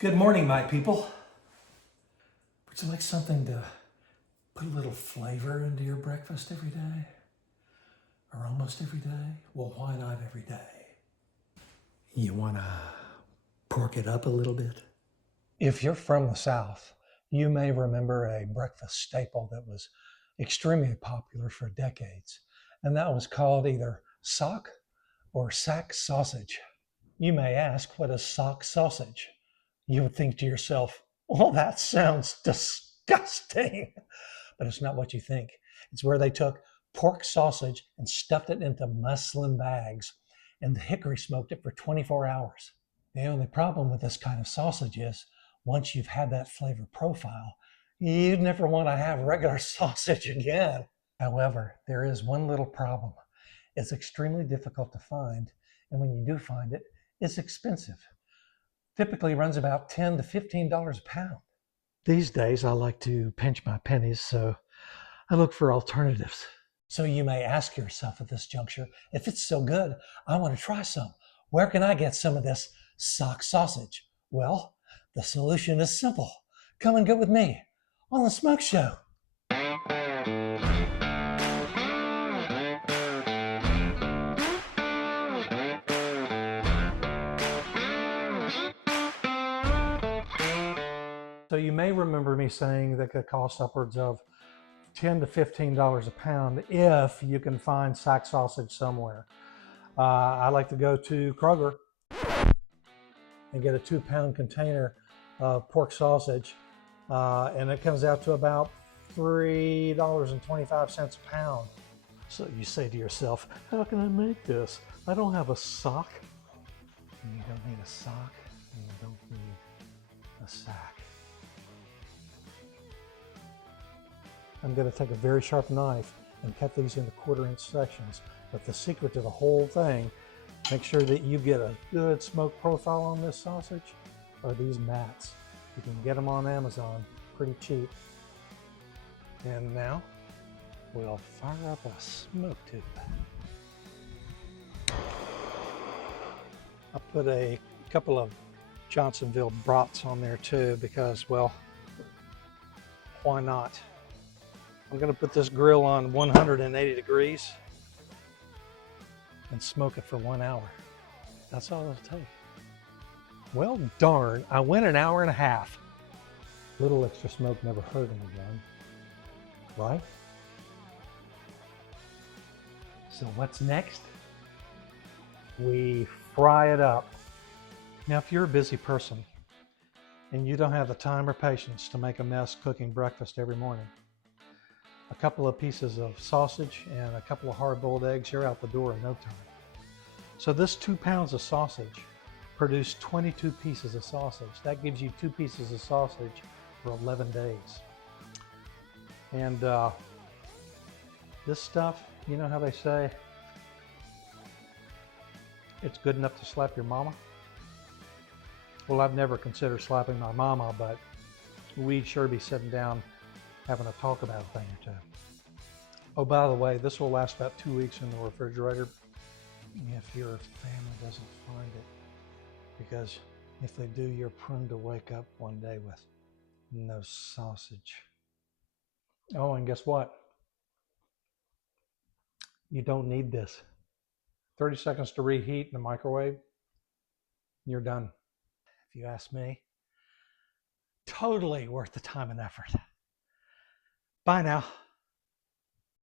Good morning, my people. Would you like something to put a little flavor into your breakfast every day? Or almost every day? Well, why not every day? You want to pork it up a little bit? If you're from the South, you may remember a breakfast staple that was extremely popular for decades, and that was called either sock or sack sausage. You may ask, what is sock sausage? You would think to yourself, well, that sounds disgusting. But it's not what you think. It's where they took pork sausage and stuffed it into muslin bags and hickory smoked it for 24 hours. The only problem with this kind of sausage is once you've had that flavor profile, you'd never want to have regular sausage again. However, there is one little problem. It's extremely difficult to find, and when you do find it, it's expensive. Typically runs about $10 to $15 a pound. These days, I like to pinch my pennies, so I look for alternatives. So you may ask yourself at this juncture, if it's so good, I want to try some. Where can I get some of this sock sausage? Well, the solution is simple. Come and go with me on the Smoke Show. So you may remember me saying that it costs upwards of $10 to $15 a pound if you can find sack sausage somewhere. I like to go to Kroger and get a 2-pound container of pork sausage, and it comes out to about $3.25 a pound. So you say to yourself, how can I make this? I don't have a sock. You don't need a sock, and you don't need a sack. I'm going to take a very sharp knife and cut these into 1/4-inch sections. But the secret to the whole thing, make sure that you get a good smoke profile on this sausage, are these mats. You can get them on Amazon pretty cheap. And now we'll fire up a smoke tube. I'll put a couple of Johnsonville brats on there too because, well, why not? I'm going to put this grill on 180 degrees and smoke it for 1 hour. That's all it'll take. Well, darn, I went an hour and a half. Little extra smoke never hurt anyone, right? So what's next? We fry it up. Now, if you're a busy person and you don't have the time or patience to make a mess cooking breakfast every morning, a couple of pieces of sausage and a couple of hard-boiled eggs, you're out the door in no time. So this 2 pounds of sausage produced 22 pieces of sausage. That gives you 2 pieces of sausage for 11 days. And this stuff, you know how they say it's good enough to slap your mama? Well, I've never considered slapping my mama, but we'd sure be sitting down having a talk about a thing or two. Oh, by the way, this will last about 2 weeks in the refrigerator if your family doesn't find it. Because if they do, you're prone to wake up one day with no sausage. Oh, and guess what? You don't need this. 30 seconds to reheat in the microwave, you're done. If you ask me, totally worth the time and effort. Bye now.